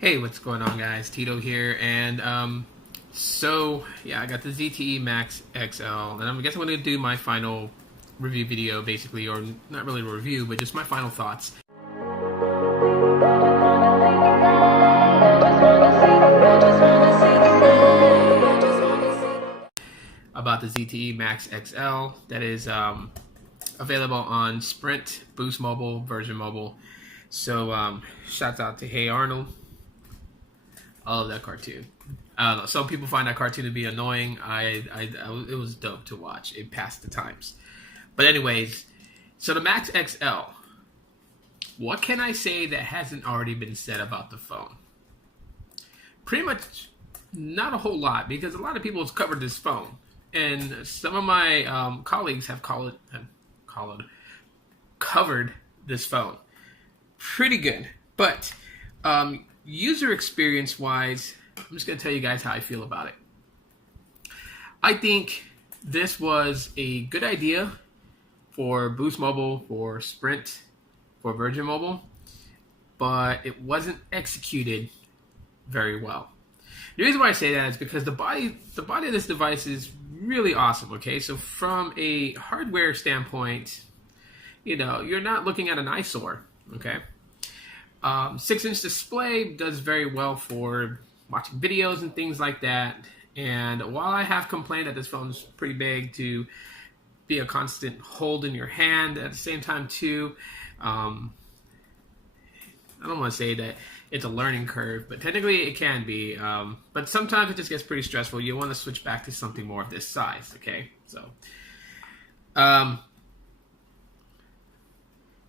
Hey, what's going on, guys? Tito here, and I got the ZTE Max XL, and I guess I'm going to do my final review video, basically, or not really a review, but just my final thoughts about the ZTE Max XL that is available on Sprint, Boost Mobile, Virgin Mobile. So, shouts out to Hey Arnold. I love that cartoon. I don't know. Some people find that cartoon to be annoying. It was dope to watch. It passed the times. But anyways, so the Max XL. What can I say that hasn't already been said about the phone? Pretty much not a whole lot, because a lot of people have covered this phone, and some of my colleagues have covered this phone pretty good. But user experience wise, I'm just going to tell you guys how I feel about it. I think this was a good idea for Boost Mobile, for Sprint, for Virgin Mobile, but it wasn't executed very well. The reason why I say that is because the body of this device is really awesome. Okay, so from a hardware standpoint, you're not looking at an eyesore. Okay. 6-inch display does very well for watching videos and things like that. And while I have complained that this phone's pretty big to be a constant hold in your hand, at the same time too, I don't want to say that it's a learning curve, but technically it can be. But sometimes it just gets pretty stressful. You want to switch back to something more of this size. Okay, so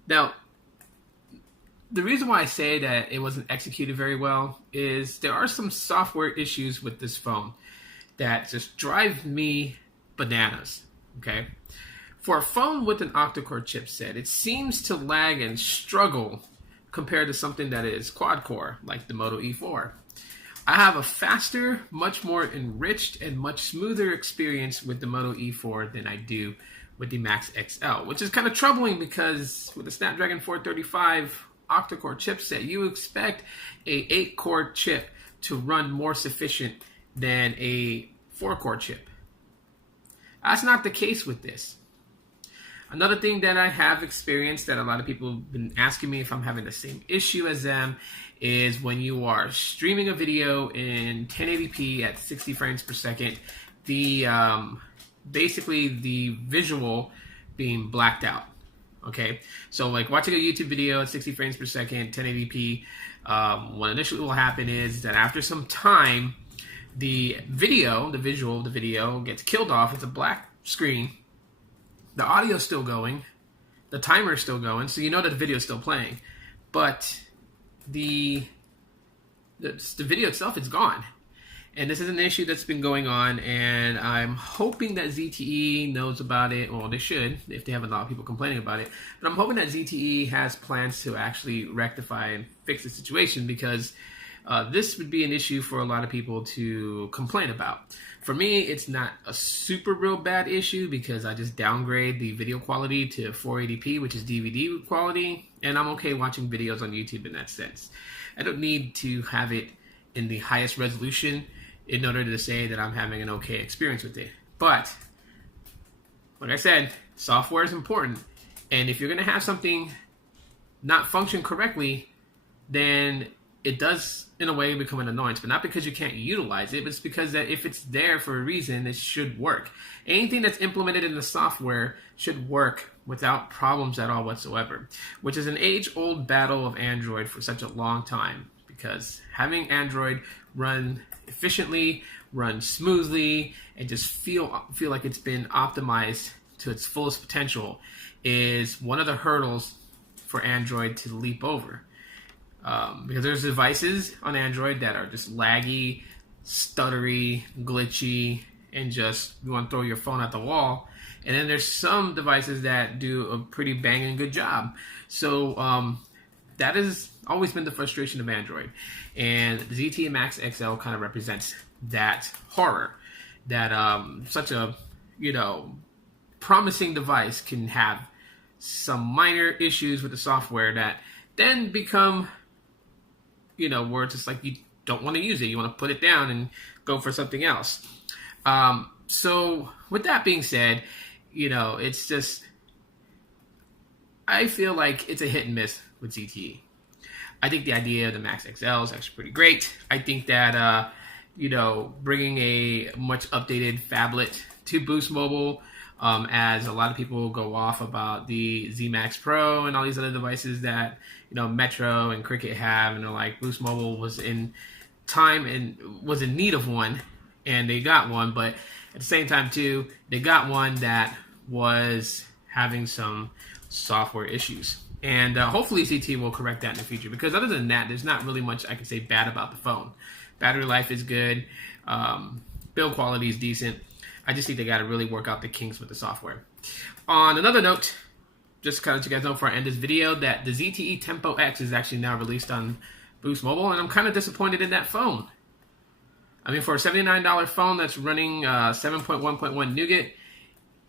now, the reason why I say that it wasn't executed very well is there are some software issues with this phone that just drive me bananas, okay? For a phone with an octa-core chipset, it seems to lag and struggle compared to something that is quad-core, like the Moto E4. I have a faster, much more enriched, and much smoother experience with the Moto E4 than I do with the Max XL, which is kind of troubling because with the Snapdragon 435 octa-core chipset, you expect a 8-core chip to run more sufficient than a 4-core chip. That's not the case with this. Another thing that I have experienced that a lot of people have been asking me if I'm having the same issue as them is when you are streaming a video in 1080p at 60 frames per second, basically the visual being blacked out. Okay, so like watching a YouTube video at 60 frames per second, 1080p, what initially will happen is that after some time, the visual of the video gets killed off. It's a black screen. The audio is still going. The timer is still going, so you know that the video is still playing. But the video itself is gone. And this is an issue that's been going on, and I'm hoping that ZTE knows about it. Well, they should, if they have a lot of people complaining about it. But I'm hoping that ZTE has plans to actually rectify and fix the situation, because this would be an issue for a lot of people to complain about. For me, it's not a super real bad issue because I just downgrade the video quality to 480p, which is DVD quality, and I'm okay watching videos on YouTube in that sense. I don't need to have it in the highest resolution in order to say that I'm having an okay experience with it. But, like I said, software is important. And if you're going to have something not function correctly, then it does, in a way, become an annoyance. But not because you can't utilize it, but it's because that if it's there for a reason, it should work. Anything that's implemented in the software should work without problems at all whatsoever, which is an age-old battle of Android for such a long time. Because having Android run efficiently, run smoothly, and just feel like it's been optimized to its fullest potential is one of the hurdles for Android to leap over. Because there's devices on Android that are just laggy, stuttery, glitchy, and just you want to throw your phone at the wall. And then there's some devices that do a pretty banging good job. So that has always been the frustration of Android. And ZTE Max XL kind of represents that horror. That such a, promising device can have some minor issues with the software that then become where it's just like you don't want to use it. You want to put it down and go for something else. So with that being said, it's just, I feel like it's a hit and miss with ZTE. I think the idea of the Max XL is actually pretty great. I think that, bringing a much updated phablet to Boost Mobile, as a lot of people go off about the Z Max Pro and all these other devices that, Metro and Cricket have, and they're like, Boost Mobile was in time and was in need of one, and they got one, but at the same time too, they got one that was having some software issues. And hopefully ZTE will correct that in the future, because other than that, there's not really much I can say bad about the phone. Battery life is good. Build quality is decent. I just think they got to really work out the kinks with the software. On another note, just to let you guys know before I end this video, that the ZTE Tempo X is actually now released on Boost Mobile, and I'm kind of disappointed in that phone. I mean, for a $79 phone that's running 7.1.1 Nougat,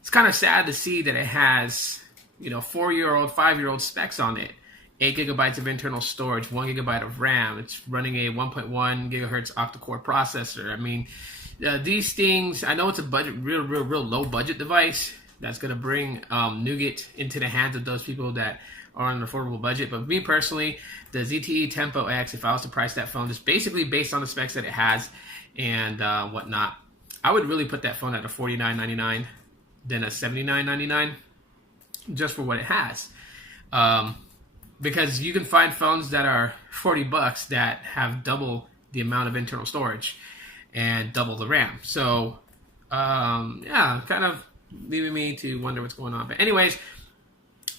it's kind of sad to see that it has 4-year-old, 5-year-old specs on it. 8 gigabytes of internal storage, 1 gigabyte of RAM. It's running a 1.1 gigahertz octa-core processor. I mean, these things, I know it's a real low budget device that's going to bring Nougat into the hands of those people that are on an affordable budget. But me personally, the ZTE Tempo X, if I was to price that phone, just basically based on the specs that it has and whatnot, I would really put that phone at a $49.99 than a $79.99 just for what it has. Because you can find phones that are $40 that have double the amount of internal storage and double the RAM. So, yeah, kind of leaving me to wonder what's going on. But anyways,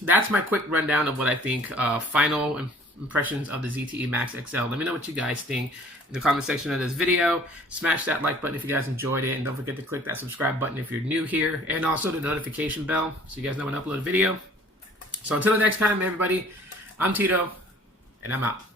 that's my quick rundown of what I think, final impressions of the ZTE Max XL. Let me know what you guys think in the comment section of this video. Smash that like button if you guys enjoyed it, and don't forget to click that subscribe button if you're new here, and also the notification bell so you guys know when I upload a video. So until the next time, everybody, I'm Tito, and I'm out.